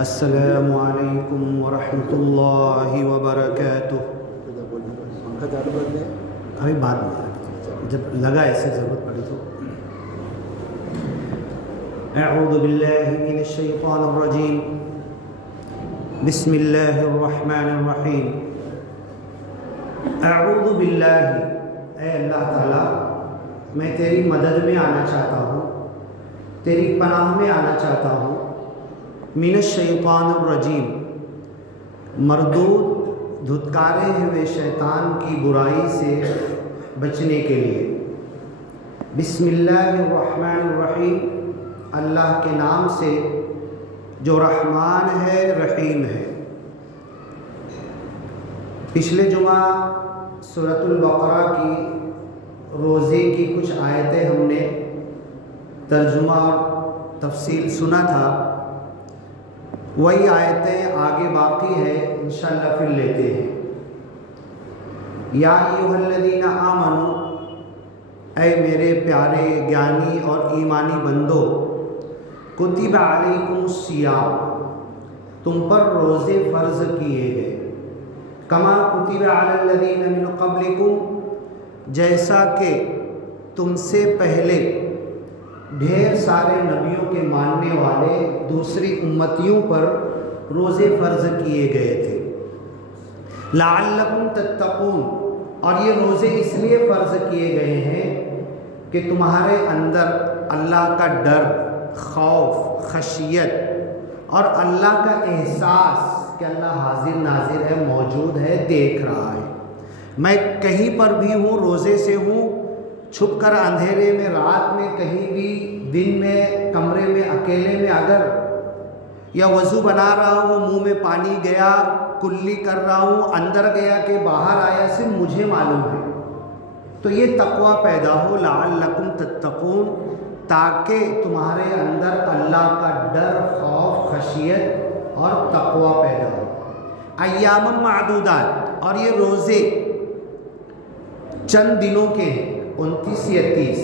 अस्सलामु अलैकुम वरहमतुल्लाहि वबरकातुह। अभी बाद में जब लगा ऐसे ज़रूरत पड़ी तो। अऊज़ु बिल्लाहि मिनश शैतानिर रजीम। बिस्मिल्लाहिर रहमानिर रहीम। अऊज़ु बिल्लाहि, ऐ अल्लाह ताला मैं तेरी मदद में आना चाहता हूँ, तेरी पनाह में आना चाहता हूँ। मिनश शैतानिर रजीम, मरदूद धुतकारे हुए शैतान की बुराई से बचने के लिए। बिस्मिल्लाहिर्रहमानिर्रहीम, अल्लाह के नाम से जो रहमान है रहीम है। पिछले जुमा सूरतुल बकरा की रोज़े की कुछ आयतें हमने तर्जुमा और तफसील सुना था, वही आयतें आगे बाकी है, इंशाअल्लाह फिर लेते हैं। या अय्युहल्लज़ीना आमनू, ऐ मेरे प्यारे ज्ञानी और ईमानी बंदो, कुतिबा अलैकुमुस्सियाम, तुम पर रोज़े फ़र्ज़ किए गए। कमा कुतिबा अलल्लज़ीना मिन क़ब्लिकुम, जैसा कि तुमसे पहले ढेर सारे नबियों के मानने वाले दूसरी उम्मतियों पर रोज़े फ़र्ज़ किए गए थे। लअल्लकुम तत्तक़ून, और ये रोज़े इसलिए फ़र्ज़ किए गए हैं कि तुम्हारे अंदर अल्लाह का डर, खौफ, खशियत और अल्लाह का एहसास कि अल्लाह हाजिर नाजिर है, मौजूद है, देख रहा है। मैं कहीं पर भी हूँ, रोज़े से हूँ, छुप कर अंधेरे में, रात में, कहीं भी, दिन में, कमरे में, अकेले में, अगर या वज़ू बना रहा हूँ, मुंह में पानी गया, कुल्ली कर रहा हूँ, अंदर गया कि बाहर आया, सिर्फ मुझे मालूम है। तो ये तक़वा पैदा हो, लअल्लकुम तत्तक़ून, ताकि तुम्हारे अंदर अल्लाह का डर, खौफ, खशियत और तक़वा पैदा हो। अय्यामम मादूदात, और ये रोज़े चंद दिनों के हैं, 29 या 30,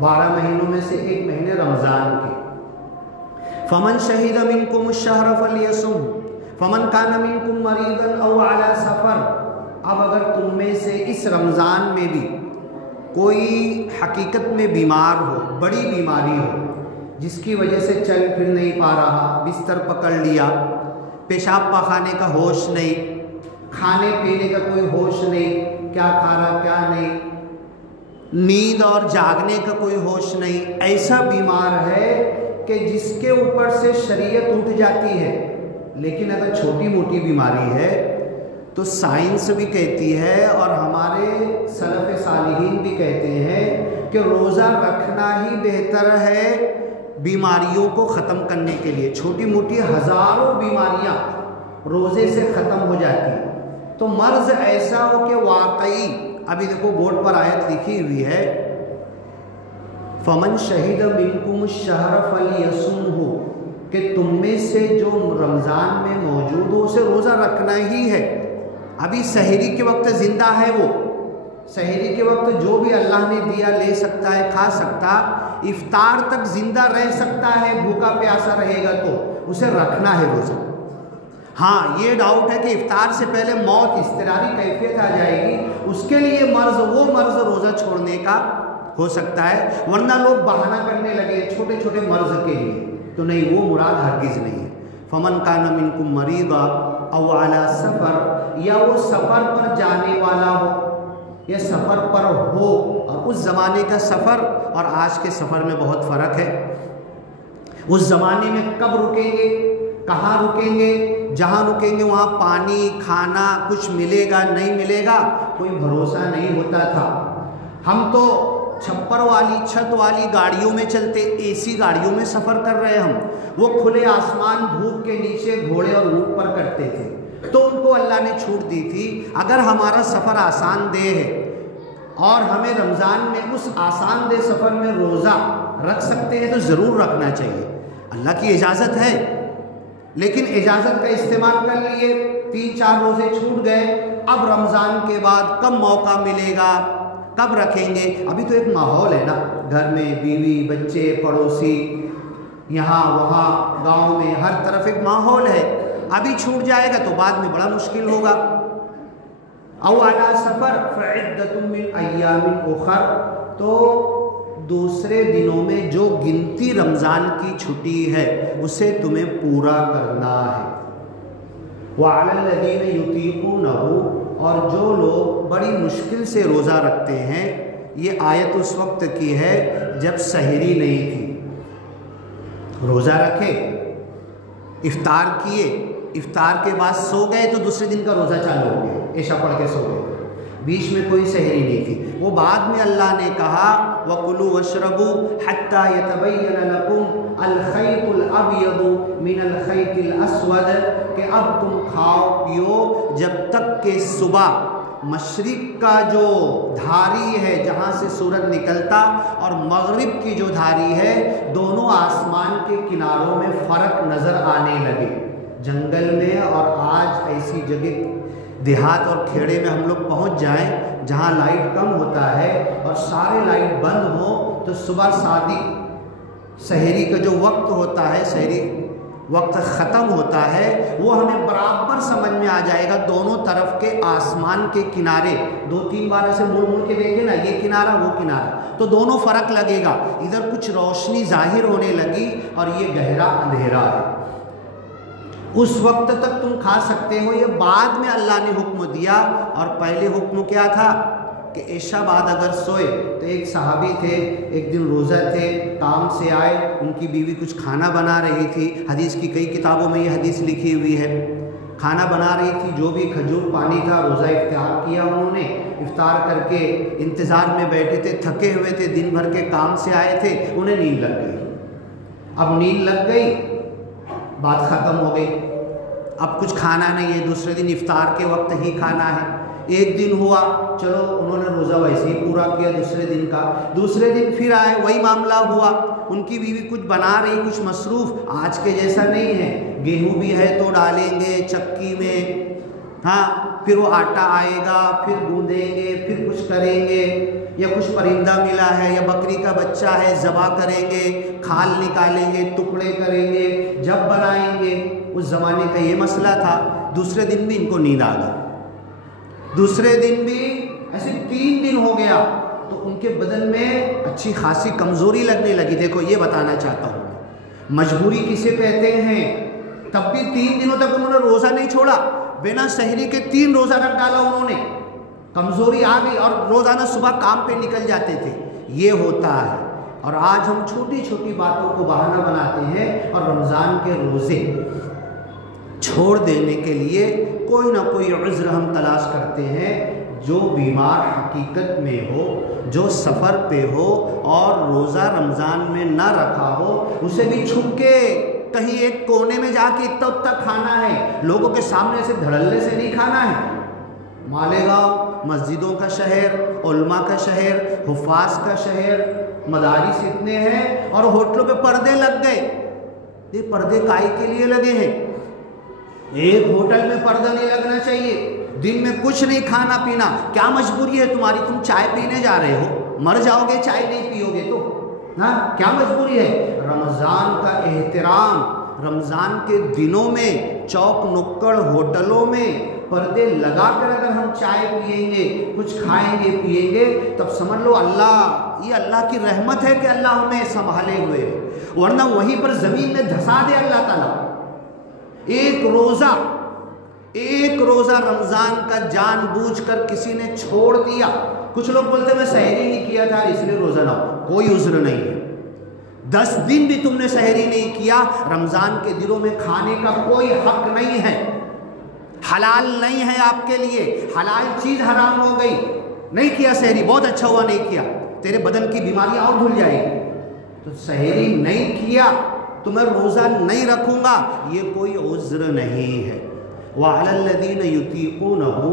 12 महीनों में से एक महीने रमज़ान के। फ़मन शहीद मिनकुमुश-शहर फ़लयसुम, फ़मन कान मिनकुम मरीदन औ अला सफ़र। अब अगर तुम में से इस रमज़ान में भी कोई हकीकत में बीमार हो, बड़ी बीमारी हो, जिसकी वजह से चल फिर नहीं पा रहा, बिस्तर पकड़ लिया, पेशाब पखाने का होश नहीं, खाने पीने का कोई होश नहीं, क्या खा रहा क्या नहीं, नींद और जागने का कोई होश नहीं, ऐसा बीमार है कि जिसके ऊपर से शरीयत उठ जाती है। लेकिन अगर छोटी मोटी बीमारी है तो साइंस भी कहती है और हमारे सलफ़ सालिहीन भी कहते हैं कि रोज़ा रखना ही बेहतर है बीमारियों को ख़त्म करने के लिए। छोटी मोटी हज़ारों बीमारियां रोज़े से ख़त्म हो जाती हैं। तो मर्ज़ ऐसा हो कि वाकई, अभी देखो बोर्ड पर आयत लिखी हुई है, फ़मन शहीद मिनकुमुश-शहर फ़लयसुमहु, कि तुम में से जो रमज़ान में मौजूद हो उसे रोज़ा रखना ही है। अभी सहरी के वक्त ज़िंदा है, वो सहरी के वक्त जो भी अल्लाह ने दिया ले सकता है, खा सकता, इफ्तार तक ज़िंदा रह सकता है, भूखा प्यासा रहेगा तो उसे रखना है रोज़ा। हाँ, ये डाउट है कि इफ्तार से पहले मौत, इज़्तिरारी कैफियत आ जाएगी, उसके लिए वो मर्ज़ रोज़ा छोड़ने का हो सकता है। वरना लोग बहाना करने लगे छोटे छोटे मर्ज़ के लिए, तो नहीं, वो मुराद हरगिज़ नहीं है। फ़मन कान मिनकुम मरीदा औ अला सफ़र, या वो सफ़र पर जाने वाला हो या सफ़र पर हो। और उस ज़माने का सफ़र और आज के सफ़र में बहुत फ़र्क है। उस ज़माने में कब रुकेंगे, कहाँ रुकेंगे, जहाँ रुकेंगे वहाँ पानी, खाना कुछ मिलेगा नहीं मिलेगा, कोई भरोसा नहीं होता था। हम तो छप्पर वाली, छत वाली गाड़ियों में चलते, एसी गाड़ियों में सफ़र कर रहे हम, वो खुले आसमान, धूप के नीचे घोड़े और ऊँट पर करते थे। तो उनको अल्लाह ने छूट दी थी। अगर हमारा सफ़र आसान दे है और हमें रमज़ान में उस आसान दे सफ़र में रोज़ा रख सकते हैं तो ज़रूर रखना चाहिए। अल्लाह की इजाज़त है, लेकिन इजाज़त का इस्तेमाल कर लिए, 3-4 रोज़े छूट गए, अब रमज़ान के बाद कब मौका मिलेगा, कब रखेंगे? अभी तो एक माहौल है ना, घर में बीवी बच्चे पड़ोसी, यहाँ वहाँ गांव में हर तरफ एक माहौल है। अभी छूट जाएगा तो बाद में बड़ा मुश्किल होगा। औ अला सफ़र फ़इद्दतुम मिन अय्यामिन उख़र, तो दूसरे दिनों में जो गिनती रमज़ान की छुट्टी है उसे तुम्हें पूरा करना है। व अलल्लज़ीन युतीक़ूनहु, और जो लोग बड़ी मुश्किल से रोज़ा रखते हैं, ये आयत उस वक्त की है जब सहरी नहीं थी। रोज़ा रखे, इफ्तार किए, इफ्तार के बाद सो गए तो दूसरे दिन का रोज़ा चालू हो गया, ऐशा पढ़ के सो गए, बीच में कोई सहरी नहीं थी। वो बाद में अल्लाह ने कहा वकुलू वशरबू हत्ता यतबय्यन लकुम अल खैतुल अबयदु मिनल खैतिल अस्वद, कि अब तुम खाओ पियो जब तक के सुबह मशरिक का जो धारी है जहाँ से सूरज निकलता और मगरिब की जो धारी है, दोनों आसमान के किनारों में फ़र्क नज़र आने लगे। जंगल में और आज ऐसी जगह देहात और खेड़े में हम लोग पहुँच जाएं जहाँ लाइट कम होता है और सारे लाइट बंद हो, तो सुबह शादी सहरी का जो वक्त होता है, सहरी वक्त ख़त्म होता है, वो हमें बराबर समझ में आ जाएगा। दोनों तरफ के आसमान के किनारे 2-3 बार ऐसे मुड़ मुड़ के देखे ना, ये किनारा वो किनारा, तो दोनों फ़र्क लगेगा। इधर कुछ रोशनी जाहिर होने लगी और ये गहरा अंधेरा है। उस वक्त तक तुम खा सकते हो, ये बाद में अल्लाह ने हुक्म दिया। और पहले हुक्म क्या था कि ऐशा बाद अगर सोए, तो एक सहाबी थे, एक दिन रोज़ा थे, काम से आए, उनकी बीवी कुछ खाना बना रही थी। हदीस की कई किताबों में ये हदीस लिखी हुई है। खाना बना रही थी, जो भी खजूर पानी था, रोज़ा इफ्तार किया उन्होंने। इफ्तार करके इंतज़ार में बैठे थे, थके हुए थे, दिन भर के काम से आए थे, उन्हें नींद लग गई। अब नींद लग गई, बात ख़त्म हो गई, अब कुछ खाना नहीं है, दूसरे दिन इफ्तार के वक्त ही खाना है। एक दिन हुआ, चलो उन्होंने रोज़ा वैसे ही पूरा किया दूसरे दिन का। दूसरे दिन फिर आए, वही मामला हुआ, उनकी बीवी कुछ बना रही, कुछ मसरूफ़, आज के जैसा नहीं है, गेहूँ भी है तो डालेंगे चक्की में, हाँ, फिर वो आटा आएगा, फिर गूँधेंगे, फिर कुछ करेंगे, या कुछ परिंदा मिला है या बकरी का बच्चा है, ज़बा करेंगे, खाल निकालेंगे, टुकड़े करेंगे, जब बनाएंगे। उस ज़माने का ये मसला था। दूसरे दिन भी इनको नींद आ गई, दूसरे दिन भी ऐसे 3 दिन हो गया, तो उनके बदन में अच्छी खासी कमज़ोरी लगने लगी। देखो ये बताना चाहता हूँ, मजबूरी किसे कहते हैं। तब भी 3 दिनों तक उन्होंने रोज़ा नहीं छोड़ा, बिना सहरी के 3 रोज़ा रख डाला उन्होंने। कमज़ोरी आ गई और रोज़ाना सुबह काम पे निकल जाते थे। ये होता है। और आज हम छोटी छोटी बातों को बहाना बनाते हैं और रमज़ान के रोज़े छोड़ देने के लिए कोई ना कोई उज़्र हम तलाश करते हैं। जो बीमार हकीकत में हो, जो सफ़र पे हो और रोज़ा रमज़ान में ना रखा हो, उसे भी छुप के कहीं एक कोने में जाके इतना खाना है, लोगों के सामने से धड़ल्ले से नहीं खाना है। मालेगांव मस्जिदों का शहर, उल्मा का शहर, हुफ़ाज़ का शहर, मदारिस इतने हैं और होटलों पे पर्दे लग गए। ये पर्दे काहे के लिए लगे हैं? एक होटल में पर्दा नहीं लगना चाहिए, दिन में कुछ नहीं खाना पीना। क्या मजबूरी है तुम्हारी? तुम चाय पीने जा रहे हो, मर जाओगे चाय नहीं पियोगे तो, ना? क्या मजबूरी है? रमज़ान का एहतराम, रमज़ान के दिनों में चौक नुक्कड़ होटलों में पर्दे लगाकर अगर हम चाय पिएंगे, कुछ खाएंगे पिएंगे, तब समझ लो अल्लाह, ये अल्लाह की रहमत है कि अल्लाह हमें संभाले हुए, वरना वहीं पर ज़मीन में धंसा दे अल्लाह ताला। एक रोज़ा रमज़ान का जानबूझकर किसी ने छोड़ दिया। कुछ लोग बोलते मैं सहरी नहीं किया था इसलिए रोज़ा ना हो, कोई उज़्र नहीं है। 10 दिन भी तुमने सहरी नहीं किया, रमज़ान के दिनों में खाने का कोई हक नहीं है, हलाल नहीं है आपके लिए, हलाल चीज़ हराम हो गई। नहीं किया सहरी, बहुत अच्छा हुआ नहीं किया, तेरे बदन की बीमारियां और धुल जाएगी। तो सहरी नहीं किया तो मैं रोज़ा नहीं रखूँगा, ये कोई उज़्र नहीं है। वअलल्लज़ीन युतीक़ूनहु,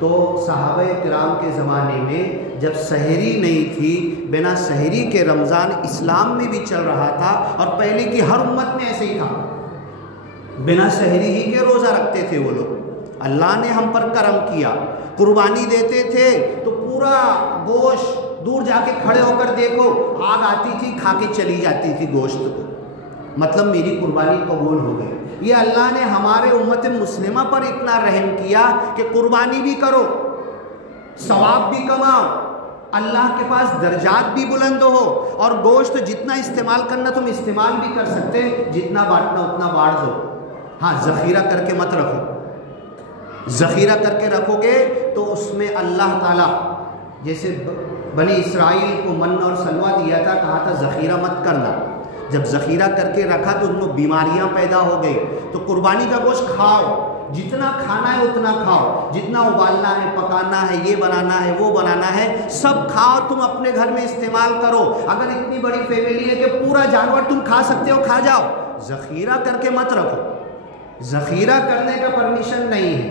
तो सहाबा किराम के ज़माने में जब सहरी नहीं थी, बिना सहरी के रमज़ान इस्लाम में भी चल रहा था और पहले की हर उम्मत में ऐसे ही था, बिना सहरी ही के रोज़ा रखते थे वो लोग। अल्लाह ने हम पर करम किया, कुर्बानी देते थे तो पूरा गोश्त, दूर जाके खड़े होकर देखो, आग आती थी, खा के चली जाती थी गोश्त को, मतलब मेरी कुर्बानी कबूल हो गई। ये अल्लाह ने हमारे उम्मत मुस्लिमा पर इतना रहम किया कि कुर्बानी भी करो, सवाब भी कमाओ, अल्लाह के पास दर्जात भी बुलंद हो, और गोश्त जितना इस्तेमाल करना तुम इस्तेमाल भी कर सकते, जितना बांटना उतना बांट दो। हाँ, ज़ख़ीरा करके मत रखो। ज़ख़ीरा करके रखोगे तो उसमें अल्लाह ताला, जैसे बनी इसराइल को मन और सलवा दिया था, कहा था ज़ख़ीरा मत करना। जब ज़ख़ीरा करके रखा तो उनमें बीमारियां पैदा हो गई। तो कुर्बानी का गोश्त खाओ, जितना खाना है उतना खाओ, जितना उबालना है, पकाना है, ये बनाना है, वो बनाना है, सब खाओ, तुम अपने घर में इस्तेमाल करो। अगर इतनी बड़ी फैमिली है कि पूरा जानवर तुम खा सकते हो, खा जाओ, ज़ख़ीरा करके मत रखो। ज़ख़ीरा करने का परमिशन नहीं है।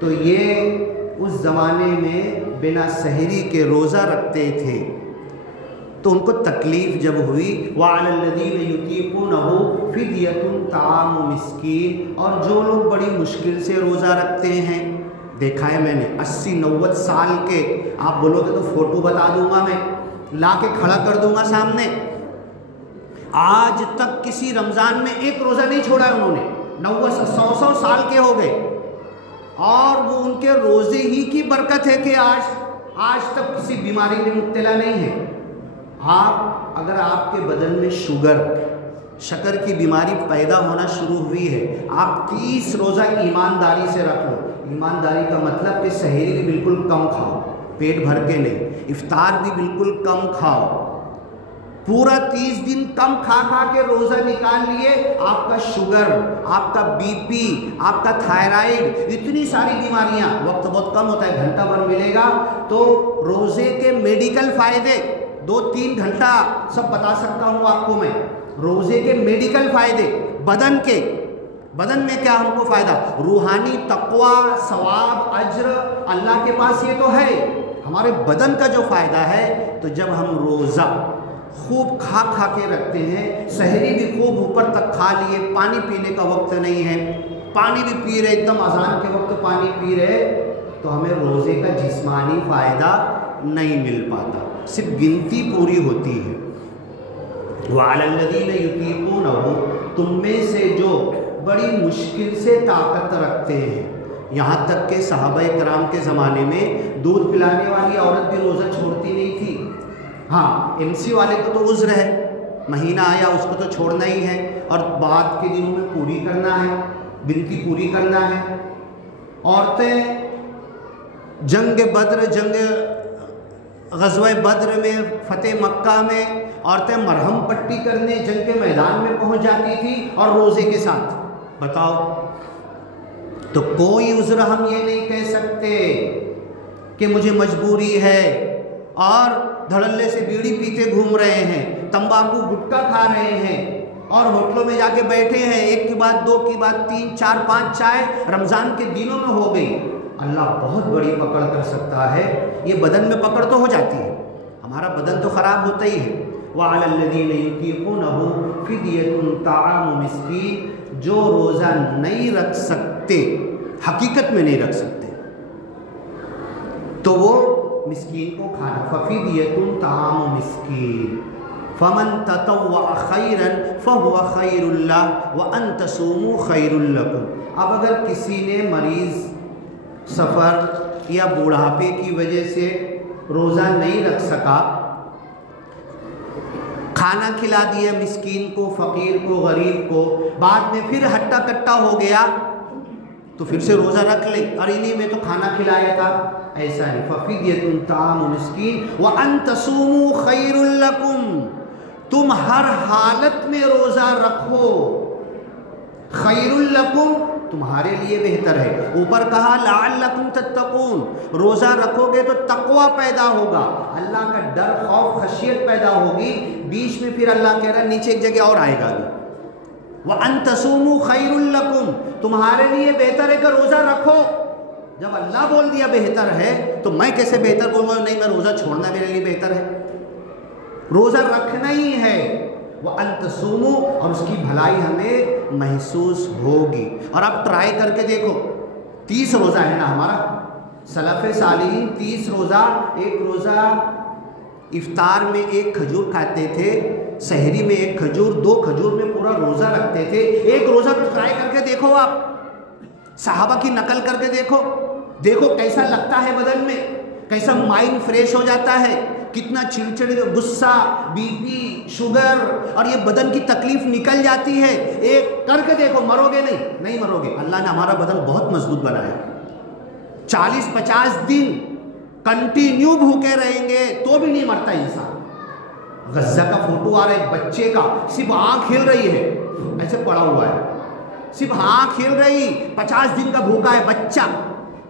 तो ये उस ज़माने में बिना सहरी के रोज़ा रखते थे, तो उनको तकलीफ़ जब हुई, वअलल्लज़ीना युतीक़ूनहु फ़िद्यतुन ताअमु मिस्कीन, और जो लोग बड़ी मुश्किल से रोज़ा रखते हैं, देखा है मैंने 80-90 साल के, आप बोलोगे तो फ़ोटो बता दूंगा, मैं ला के खड़ा कर दूंगा सामने, आज तक किसी रमज़ान में एक रोज़ा नहीं छोड़ा है उन्होंने, 90-100 साल के हो गए, और वो उनके रोज़े ही की बरकत है कि आज तक किसी बीमारी में मुब्तला नहीं है। आप अगर आपके बदन में शक्कर की बीमारी पैदा होना शुरू हुई है, आप 30 रोज़ा ईमानदारी से रख लो। ईमानदारी का मतलब कि सहरी भी बिल्कुल कम खाओ, पेट भर के नहीं, इफ्तार भी बिल्कुल कम खाओ, पूरा 30 दिन कम खा के रोज़ा निकाल लिए, आपका शुगर, आपका बीपी, आपका थायराइड, इतनी सारी बीमारियां, वक्त बहुत कम होता है, घंटा भर मिलेगा, तो रोज़े के मेडिकल फ़ायदे 2-3 घंटा सब बता सकता हूँ आपको मैं। रोज़े के मेडिकल फ़ायदे, बदन में क्या हमको फ़ायदा, रूहानी तक़वा, सवाब, अज्र अल्लाह के पास ये तो है। हमारे बदन का जो फ़ायदा है, तो जब हम रोज़ा खूब खा के रखते हैं, सहरी भी खूब ऊपर तक खा लिए, पानी पीने का वक्त नहीं है, पानी भी पी रहे, एकदम अज़ान के वक्त पानी पी रहे, तो हमें रोज़े का जिस्मानी फ़ायदा नहीं मिल पाता, सिर्फ गिनती पूरी होती है। वअलल्लज़ीना युतीक़ूनहु, तुम में से जो बड़ी मुश्किल से ताकत रखते हैं, यहाँ तक के सहाबाए किराम के ज़माने में दूध पिलाने वाली औरत भी रोज़ा छोड़ती नहीं थी। हाँ, एमसी वाले को तो उज़्र है, महीना आया उसको तो छोड़ना ही है, और बाद के दिनों में पूरी करना है, गिनती पूरी करना है। औरतें जंग ग़ज़वा बद्र में, फ़तेह मक्का में औरतें मरहम पट्टी करने जंग के मैदान में पहुंच जाती थी, और रोज़े के साथ। बताओ, तो कोई उज़्र हम ये नहीं कह सकते कि मुझे मजबूरी है, और धड़ल्ले से बीड़ी पीते घूम रहे हैं, तंबाकू गुटखा खा रहे हैं, और होटलों में जाके बैठे हैं, एक के बाद 2 की बाद 3, 4, 5 चाय रमज़ान के दिनों में हो गई। अल्लाह बहुत बड़ी पकड़ कर सकता है। ये बदन में पकड़ तो हो जाती है, हमारा बदन तो ख़राब होता ही है। वअलल्लज़ीना युतीक़ूनहु फ़िद्यतुन ताअमु मिस्कीन, जो रोज़ा नहीं रख सकते, हकीकत में नहीं रख सकते, तो वो मिस्कीन को खाना, फ़फ़िद्यतुन ताअमु मिस्कीन फ़मन ततव्वअ खैरन फ़हुव खैरुल लहु व अन तसूमू खैरुल लकुम। अब अगर किसी ने मरीज़, सफ़र या बूढ़ापे की वजह से रोज़ा नहीं रख सका, खाना खिला दिया मिस्कीन को, फ़कीर को, गरीब को, बाद में फिर हट्टा कट्टा हो गया, तो फिर से रोज़ा रख ले, और इन्हीं में तो खाना खिलाया था, ऐसा नहीं। फ़फ़िद्यतुन ताअमु मिस्कीन व अन तसूमू खैरुल लकुम, तुम हर हालत में रोज़ा रखो, खैरुल लकुम, तुम्हारे लिए बेहतर है। ऊपर कहा लअल्लकुम तत्तकून, रोज़ा रखोगे तो तकवा पैदा होगा, अल्लाह का डर, खौफ, खशियत पैदा होगी। बीच में फिर अल्लाह कह रहा है, नीचे एक जगह और आएगा, व अन तसूमू खैरुल लकुम, तुम्हारे लिए बेहतर है कि रोज़ा रखो। जब अल्लाह बोल दिया बेहतर है, तो मैं कैसे बेहतर बोलूँगा, नहीं मैं रोज़ा छोड़ना मेरे लिए बेहतर है, रोज़ा रखना ही है। वह अंतसूमो, और उसकी भलाई हमें महसूस होगी। और आप ट्राई करके देखो, 30 रोज़ा है ना हमारा, सलफ़े सालिहीन 30 रोज़ा, एक रोज़ा इफ्तार में एक खजूर खाते थे, सहरी में एक खजूर, 2 खजूर में पूरा रोज़ा रखते थे। एक रोज़ा तो ट्राई करके देखो, आप सहाबा की नकल करके देखो, देखो कैसा लगता है बदन में, कैसा माइंड फ्रेश हो जाता है, कितना चिड़चिड़, गुस्सा, बीपी, शुगर और ये बदन की तकलीफ निकल जाती है। एक करके देखो, मरोगे नहीं मरोगे। अल्लाह ने हमारा बदन बहुत मजबूत बनाया। 40-50 दिन कंटिन्यू भूखे रहेंगे तो भी नहीं मरता इंसान। गज़ा का फोटो आ रहा है, बच्चे का सिर्फ आँख हिल रही है, ऐसे पड़ा हुआ है, सिर्फ आँख हिल रही, 50 दिन का भूखा है बच्चा,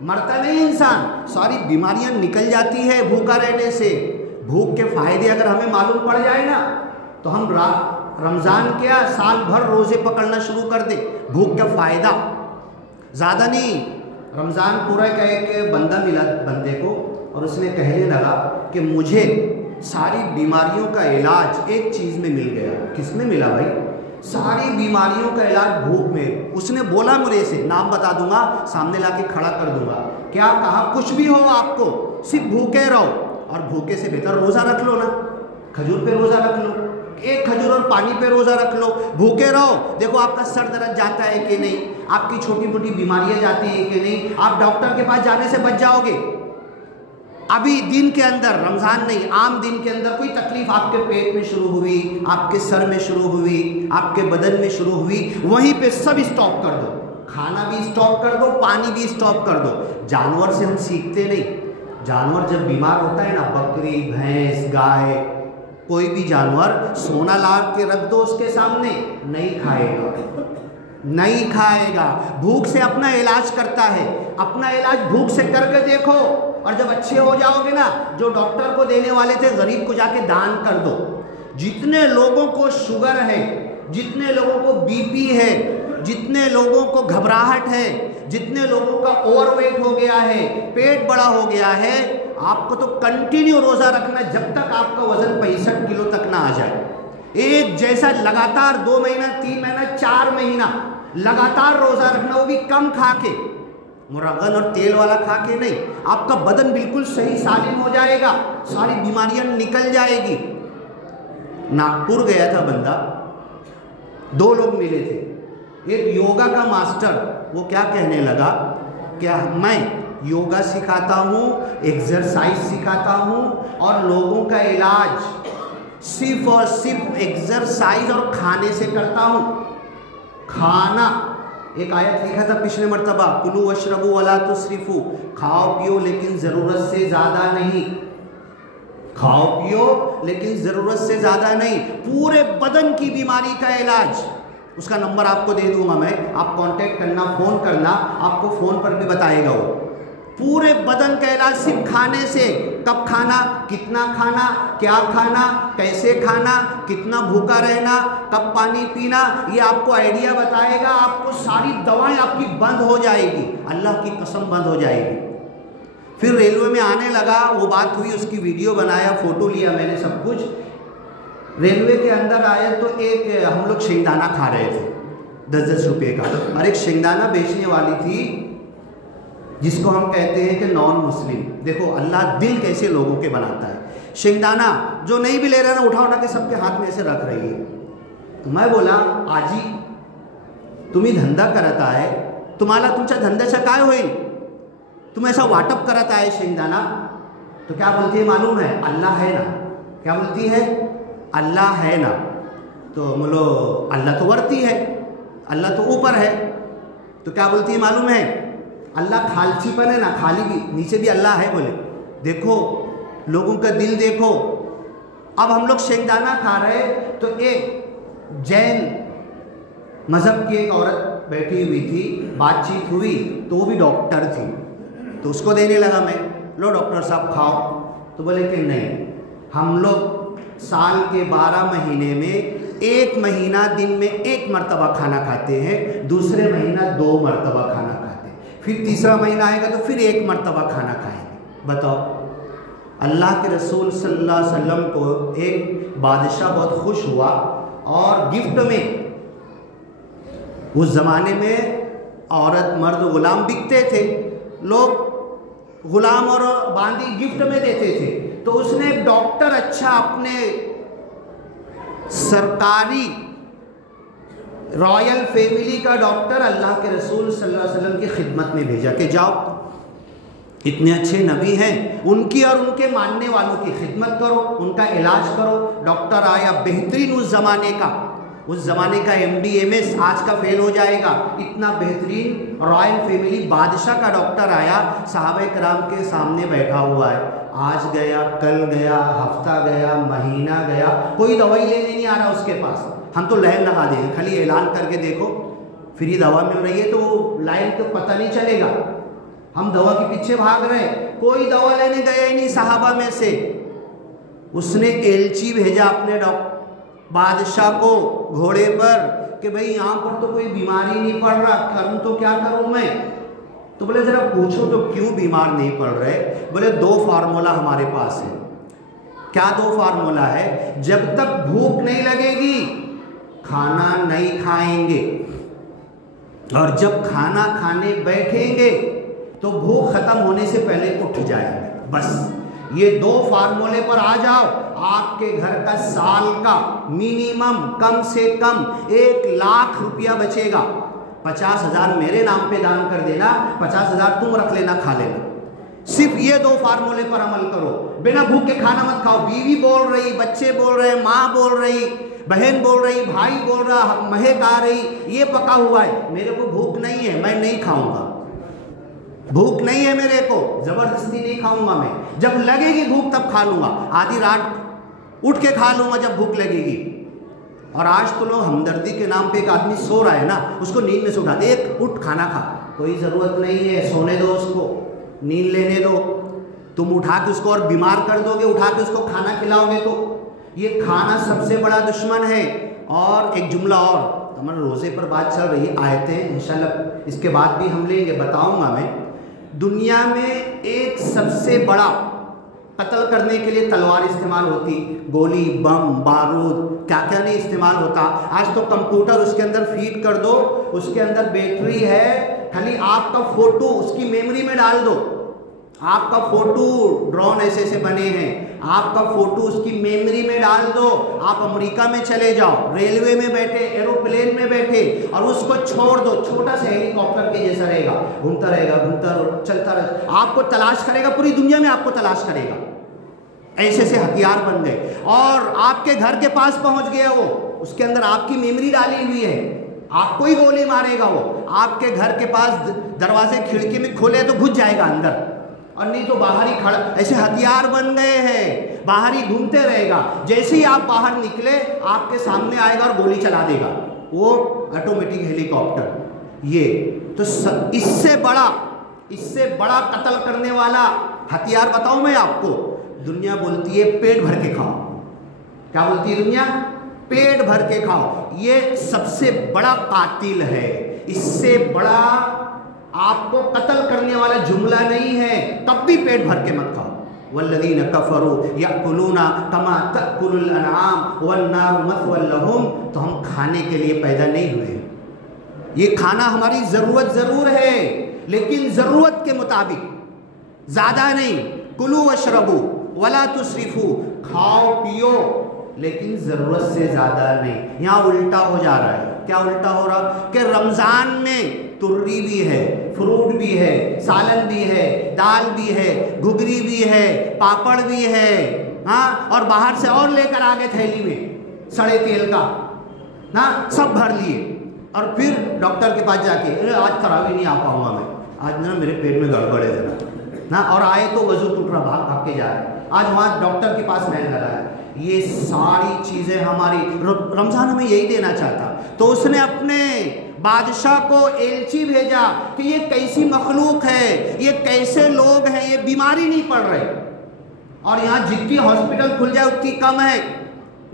मरता नहीं इंसान। सारी बीमारियां निकल जाती है भूखा रहने से। भूख के फायदे अगर हमें मालूम पड़ जाए ना, तो हम रमज़ान क्या साल भर रोज़े पकड़ना शुरू कर दे। भूख का फ़ायदा ज़्यादा नहीं, रमज़ान पूरा का एक बंदा मिला बंदे को, और उसने कहने लगा कि मुझे सारी बीमारियों का इलाज एक चीज़ में मिल गया। किस में मिला भाई? सारी बीमारियों का इलाज भूख में। उसने बोला मुझे से, नाम बता दूंगा, सामने लाके खड़ा कर दूंगा। क्या कहा? कुछ भी हो आपको, सिर्फ भूखे रहो, और भूखे से बेहतर रोज़ा रख लो ना, खजूर पे रोज़ा रख लो, एक खजूर और पानी पे रोज़ा रख लो, भूखे रहो। देखो आपका सर दर्द जाता है कि नहीं, आपकी छोटी मोटी बीमारियां जाती हैं कि नहीं, आप डॉक्टर के पास जाने से बच जाओगे। अभी दिन के अंदर, रमज़ान नहीं, आम दिन के अंदर कोई तकलीफ आपके पेट में शुरू हुई, आपके सर में शुरू हुई, आपके बदन में शुरू हुई, वहीं पे सब स्टॉप कर दो, खाना भी स्टॉप कर दो, पानी भी स्टॉप कर दो। जानवर से हम सीखते नहीं। जानवर जब बीमार होता है ना, बकरी, भैंस, गाय, कोई भी जानवर, सोना ला के रख दो उसके सामने, नहीं खाएगा, नहीं खाएगा। भूख से अपना इलाज करता है। अपना इलाज भूख से करके देखो, और जब अच्छे हो जाओगे ना, जो डॉक्टर को देने वाले थे गरीब को जाके दान कर दो। जितने लोगों को शुगर है, जितने लोगों को बीपी है, जितने लोगों को घबराहट है, जितने लोगों का ओवरवेट हो गया है, पेट बड़ा हो गया है, आपको तो कंटिन्यू रोज़ा रखना जब तक आपका वजन 65 किलो तक ना आ जाए। एक जैसा लगातार 2 महीना, 3 महीना, 4 महीना लगातार रोज़ा रखना, वो भी कम खा के, मुरगन और तेल वाला खा के नहीं। आपका बदन बिल्कुल सही सालिम हो जाएगा, सारी बीमारियां निकल जाएगी। नागपुर गया था बंदा, 2 लोग मिले थे। एक योगा का मास्टर, वो क्या कहने लगा, क्या मैं योगा सिखाता हूँ, एक्सरसाइज सिखाता हूँ, और लोगों का इलाज सिर्फ और सिर्फ एक्सरसाइज और खाने से करता हूँ। खाना, एक आयत लिखा था पिछले मर्तबा, कुलू वशरबू वला तुसरिफू, खाओ पियो लेकिन ज़रूरत से ज़्यादा नहीं, खाओ पियो लेकिन ज़रूरत से ज़्यादा नहीं। पूरे बदन की बीमारी का इलाज, उसका नंबर आपको दे दूंगा मैं, आप कांटेक्ट करना, फ़ोन करना, आपको फ़ोन पर भी बताएगा वो। पूरे बदन का इलाज सिर्फ खाने से। कब खाना, कितना खाना, क्या खाना, कैसे खाना, कितना भूखा रहना, कब पानी पीना, ये आपको आइडिया बताएगा। आपको सारी दवाएं आपकी बंद हो जाएगी, अल्लाह की कसम बंद हो जाएगी। फिर रेलवे में आने लगा, वो बात हुई, उसकी वीडियो बनाया, फ़ोटो लिया मैंने, सब कुछ। रेलवे के अंदर आए तो एक हम लोग शेंगदाना खा रहे थे 10-10 रुपये का, और एक शेंगदाना बेचने वाली थी जिसको हम कहते हैं कि नॉन मुस्लिम। देखो अल्लाह दिल कैसे लोगों के बनाता है। शेंगदाना जो नहीं भी ले रहा ना, उठा उठा के सबके हाथ में ऐसे रख रही है। तो मैं बोला, आजी तुम्ही धंदा करत आहे, तुम्हाला तुमचा धंद्याचा काय होईल, तुम ऐसा वाटप करत आहे शेंगदाना। तो क्या बोलती है मालूम है? अल्लाह है ना। क्या बोलती है? अल्लाह है ना। तो बोलो अल्लाह तो वर्ती है, अल्लाह तो ऊपर है। तो क्या बोलती है मालूम है? अल्लाह खालची पर है ना, खाली भी, नीचे भी अल्लाह है। बोले देखो लोगों का दिल देखो। अब हम लोग शेंगदाना खा रहे, तो एक जैन मज़हब की एक औरत बैठी हुई थी, बातचीत हुई, तो वो भी डॉक्टर थी, तो उसको देने लगा मैं, लो डॉक्टर साहब खाओ। तो बोले कि नहीं, हम लोग साल के 12 महीने में 1 महीना दिन में 1 मरतबा खाना खाते हैं, दूसरे महीना 2 मरतबा खाना खाते हैं, फिर तीसरा महीना आएगा तो फिर 1 मरतबा खाना खाएंगे। बताओ, अल्लाह के रसूल सल्लल्लाहु अलैहि वसल्लम को एक बादशाह बहुत खुश हुआ और गिफ्ट में, उस ज़माने में औरत मर्द ग़ुलाम बिकते थे, लोग गुलाम और बांदी गिफ्ट में देते थे। तो उसने एक डॉक्टर अच्छा अपने सरकारी रॉयल फैमिली का डॉक्टर अल्लाह के रसूल सल्लल्लाहु अलैहि वसल्लम की खिदमत में भेजा कि जाओ, इतने अच्छे नबी हैं, उनकी और उनके मानने वालों की खिदमत करो, उनका इलाज करो। डॉक्टर आया बेहतरीन, उस ज़माने का MD MS आज का फेल हो जाएगा, इतना बेहतरीन रॉयल फैमिली बादशाह का डॉक्टर आया, सहाबा कराम के सामने बैठा हुआ है। आज गया, कल गया, हफ्ता गया, महीना गया, कोई दवाई लेने नहीं आ रहा उसके पास। हम तो लाइन लगा देंगे, खाली ऐलान करके देखो फ्री दवा मिल रही है, तो लाइन तो पता नहीं चलेगा, हम दवा के पीछे भाग रहे हैं। कोई दवा लेने गया ही नहीं सहाबा में से। उसने एलची भेजा अपने बादशाह को घोड़े पर कि भाई यहाँ पर तो कोई बीमारी नहीं पड़ रहा, करूँ तो क्या करूँ मैं? तो बोले जरा पूछो तो क्यों बीमार नहीं पड़ रहे? बोले 2 फार्मूला हमारे पास है। क्या 2 फार्मूला है? जब तक भूख नहीं लगेगी खाना नहीं खाएंगे, और जब खाना खाने बैठेंगे तो भूख खत्म होने से पहले उठ जाएंगे। बस ये 2 फार्मूले पर आ जाओ, आपके घर का साल का मिनिमम कम से कम 1 लाख रुपया बचेगा। 50,000 मेरे नाम पे दान कर देना, 50,000 तुम रख लेना, खा लेना। सिर्फ ये 2 फार्मूले पर अमल करो। बिना भूख के खाना मत खाओ। बीवी बोल रही, बच्चे बोल रहे, माँ बोल रही, बहन बोल रही, भाई बोल रहा, महक आ रही, ये पका हुआ है, मेरे को भूख नहीं है, मैं नहीं खाऊंगा। भूख नहीं है मेरे को, जबरदस्ती नहीं खाऊंगा मैं, जब लगेगी भूख तब खा लूंगा, आधी रात उठ के खा लूंगा जब भूख लगेगी। और आज तो लोग हमदर्दी के नाम पे एक आदमी सो रहा है ना, उसको नींद में से उठा दे, उठ खाना खा। कोई ज़रूरत नहीं है, सोने दो उसको, नींद लेने दो। तुम उठा के उसको और बीमार कर दोगे, उठा के उसको खाना खिलाओगे तो ये खाना सबसे बड़ा दुश्मन है। और एक जुमला और, हमारे रोज़े पर बात चल रही है, आयतें इंशाल्लाह इसके बाद भी हम लेंगे, बताऊंगा मैं। दुनिया में एक सबसे बड़ा कत्ल करने के लिए तलवार इस्तेमाल होती, गोली, बम, बारूद, क्या क्या नहीं इस्तेमाल होता। आज तो कंप्यूटर उसके अंदर फीड कर दो, उसके अंदर बैटरी है, खाली आपका फोटो उसकी मेमोरी में डाल दो, आपका फोटो, ड्रोन ऐसे ऐसे बने हैं, आपका फोटो उसकी मेमोरी में डाल दो, आप अमेरिका में चले जाओ, रेलवे में बैठे, एरोप्लेन में बैठे, और उसको छोड़ दो, छोटा सा हेलीकॉप्टर के जैसा रहेगा, घूमता रहेगा, चलता रहेगा, आपको तलाश करेगा, पूरी दुनिया में आपको तलाश करेगा। ऐसे ऐसे हथियार बन गए, और आपके घर के पास पहुंच गया वो, उसके अंदर आपकी मेमोरी डाली हुई है, आपको ही गोली मारेगा वो, आपके घर के पास दरवाजे खिड़की में खोले तो घुस जाएगा अंदर, और नहीं तो बाहर ही खड़ा। ऐसे हथियार बन गए हैं, बाहर ही घूमते रहेगा, जैसे ही आप बाहर निकले आपके सामने आएगा और गोली चला देगा वो ऑटोमेटिक हेलीकॉप्टर। ये तो इससे बड़ा कत्ल करने वाला हथियार बताऊं मैं आपको? दुनिया बोलती है पेट भर के खाओ। क्या बोलती है दुनिया? पेट भर के खाओ। ये सबसे बड़ा कातिल है, इससे बड़ा आपको कत्ल करने वाला जुमला नहीं है, तब भी पेट भर के मत खाओ। वल्लज़ीन कफ़रू यअकुलूना कमा तअकुलुल अनआम वन्नारु मथवन लहुम। तो हम खाने के लिए पैदा नहीं हुए, ये खाना हमारी ज़रूरत ज़रूर है, लेकिन ज़रूरत के मुताबिक, ज़्यादा नहीं। कुलू वशरबू वला तुस्रिफू, खाओ पियो, लेकिन ज़रूरत से ज़्यादा नहीं। यहाँ उल्टा हो जा रहा है। क्या उल्टा हो रहा? कि रमज़ान में तुर्री भी है, फ्रूट भी है, सालन भी है, दाल भी है, घुगरी भी है, पापड़ भी है, हाँ, और बाहर से और लेकर आ गए थैली में सड़े तेल का, ना, सब भर लिए। और फिर डॉक्टर के पास जाके, अरे आज तरावी नहीं आ पाऊंगा मैं, आज ना मेरे पेट में गड़बड़ है जरा ना, और आए तो वजू टूट रहा, भाग भाग के जा रहे हैं, आज वहाँ डॉक्टर के पास मैंने लगाया। ये सारी चीज़ें हमारी, रमज़ान हमें यही देना चाहता। तो उसने अपने बादशाह को एलची भेजा कि ये कैसी मखलूक है, ये कैसे लोग हैं, ये बीमारी नहीं पड़ रहे। और यहाँ जितनी हॉस्पिटल खुल जाए उतनी कम है।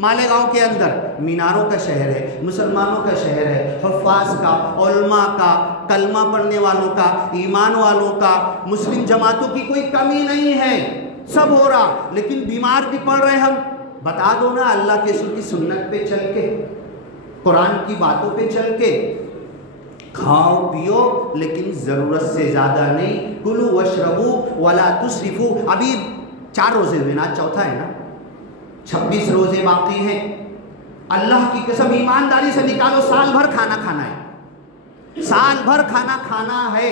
मालेगांव के अंदर मीनारों का शहर है, मुसलमानों का शहर है, हुफ़्फ़ाज़ का, उलमा का, कलमा पढ़ने वालों का, ईमान वालों का, मुस्लिम जमातों की कोई कमी नहीं है, सब हो रहा, लेकिन बीमार भी पड़ रहे हम। बता दो ना, अल्लाह के रसूल की सुन्नत पे चल के, कुरान की बातों पे चल के, खाओ पियो लेकिन ज़रूरत से ज़्यादा नहीं। कुलू वशरबू वला तुसरिफू। अभी 4 रोज़े हुए ना, चौथा है ना, 26 रोज़े बाकी हैं। अल्लाह की कसम ईमानदारी से निकालो, साल भर खाना खाना है, साल भर खाना खाना है,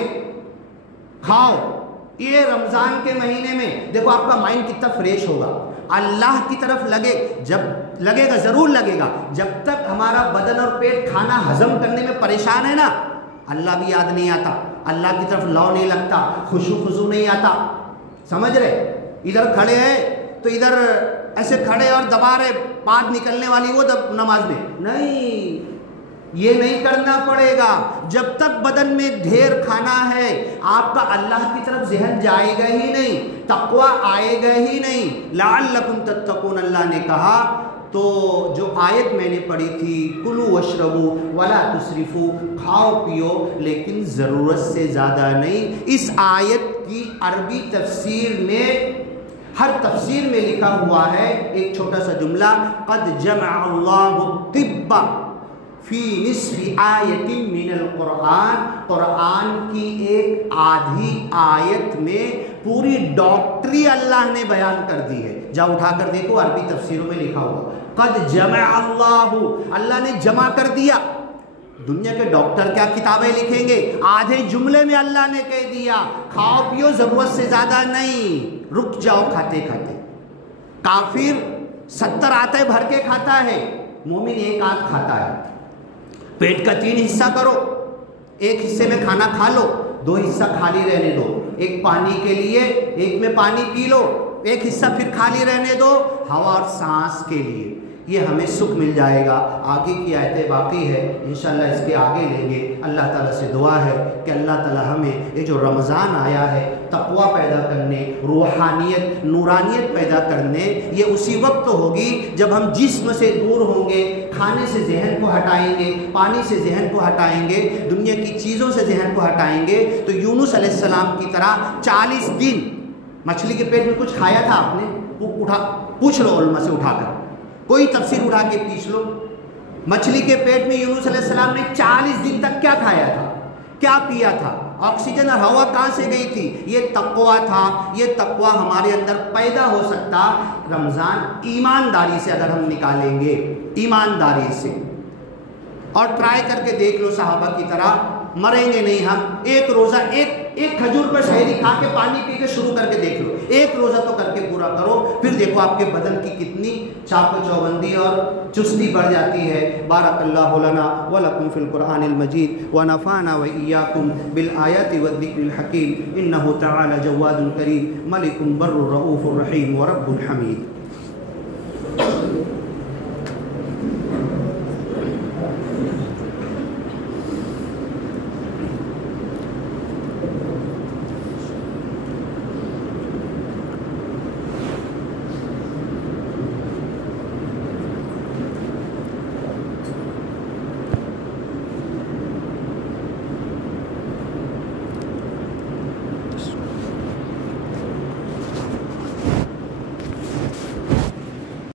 खाओ। ये रमज़ान के महीने में देखो आपका माइंड कितना फ्रेश होगा, अल्लाह की तरफ लगे, जब लगेगा ज़रूर लगेगा। जब तक हमारा बदन और पेट खाना हजम करने में परेशान है ना, अल्लाह भी याद नहीं आता, अल्लाह की तरफ लौ नहीं लगता, खुशू नहीं आता। समझ रहे? इधर खड़े हैं तो इधर ऐसे खड़े और दबा रहे, पाद निकलने वाली वो नमाज में नहीं, ये नहीं करना पड़ेगा। जब तक बदन में ढेर खाना है आपका अल्लाह की तरफ ज़हन जाएगा ही नहीं, तक़वा आएगा ही नहीं। लअल्लकुम तत्तक़ून अल्लाह ने कहा। तो जो आयत मैंने पढ़ी थी, कुलू वशरबू वला तुसरिफू, खाओ पियो लेकिन ज़रूरत से ज़्यादा नहीं। इस आयत की अरबी तफसीर में, हर तफसीर में लिखा हुआ है एक छोटा सा जुमला, क़द जमअल्लाहु तिब्बा फी निस्फ़ि आयतिन मिनल कुरान। कुरान की एक आधी आयत में पूरी डॉक्टरी अल्लाह ने बयान कर दी है। जाओ उठा कर देखो, अरबी तफसीरों में लिखा हुआ, क़द जमअल्लाहु, अल्लाह ने जमा कर दिया। दुनिया के डॉक्टर क्या किताबें लिखेंगे, आधे जुमले में अल्लाह ने कह दिया खाओ पियो ज़रूरत से ज़्यादा नहीं, रुक जाओ खाते खाते। काफिर 70 आते भर के खाता है, मोमिन 1 आध खाता है। पेट का 3 हिस्सा करो, 1 हिस्से में खाना खा लो, 2 हिस्सा खाली रहने दो, एक पानी के लिए, एक में पानी पी लो, 1 हिस्सा फिर खाली रहने दो हवा और सांस के लिए। ये हमें सुख मिल जाएगा। आगे की आयतें बाकी है, इंशाल्लाह इसके आगे लेंगे। अल्लाह ताला से दुआ है कि अल्लाह ताला हमें ये जो रमज़ान आया है तक़वा पैदा करने, रूहानियत, नूरानियत पैदा करने, ये उसी वक्त होगी जब हम जिस्म से दूर होंगे, खाने से जहन को हटाएंगे, पानी से जहन को हटाएंगे, दुनिया की चीज़ों से जहन को हटाएंगे। तो यूनुस अलैहिस्सलाम की तरह 40 दिन मछली के पेट में कुछ खाया था आपने? पूछ लो उलमा से उठाकर, कोई तफसीर उठा के पूछ लो। मछली के पेट में यूनुस अलैहिस्सलाम ने 40 दिन तक क्या खाया था, क्या पिया था, ऑक्सीजन और हवा कहाँ से गई थी? ये तक़वा था। ये तक़वा हमारे अंदर पैदा हो सकता रमज़ान ईमानदारी से, अगर हम निकालेंगे ईमानदारी से। और ट्राई करके देख लो सहाबा की तरह, मरेंगे नहीं हम। 1 रोज़ा, एक खजूर पर शहरी खा के पानी पी के शुरू करके देख लो, 1 रोज़ा तो करके पूरा करो, फिर देखो आपके बदन की कितनी चाको चौबंदी और चुस्ती बढ़ जाती है। बारकल्लाहु लना व लकुम फिल कुरआनिल मजीद व नफ़ाना व इय्याकुम बिल आयाति व ज़िक्रिल हकीम। इन्नहु तआला जव्वादुल करीम मलिकुम बर्रुर रऊफ़ुर रहीम व रब्बुल हमीद।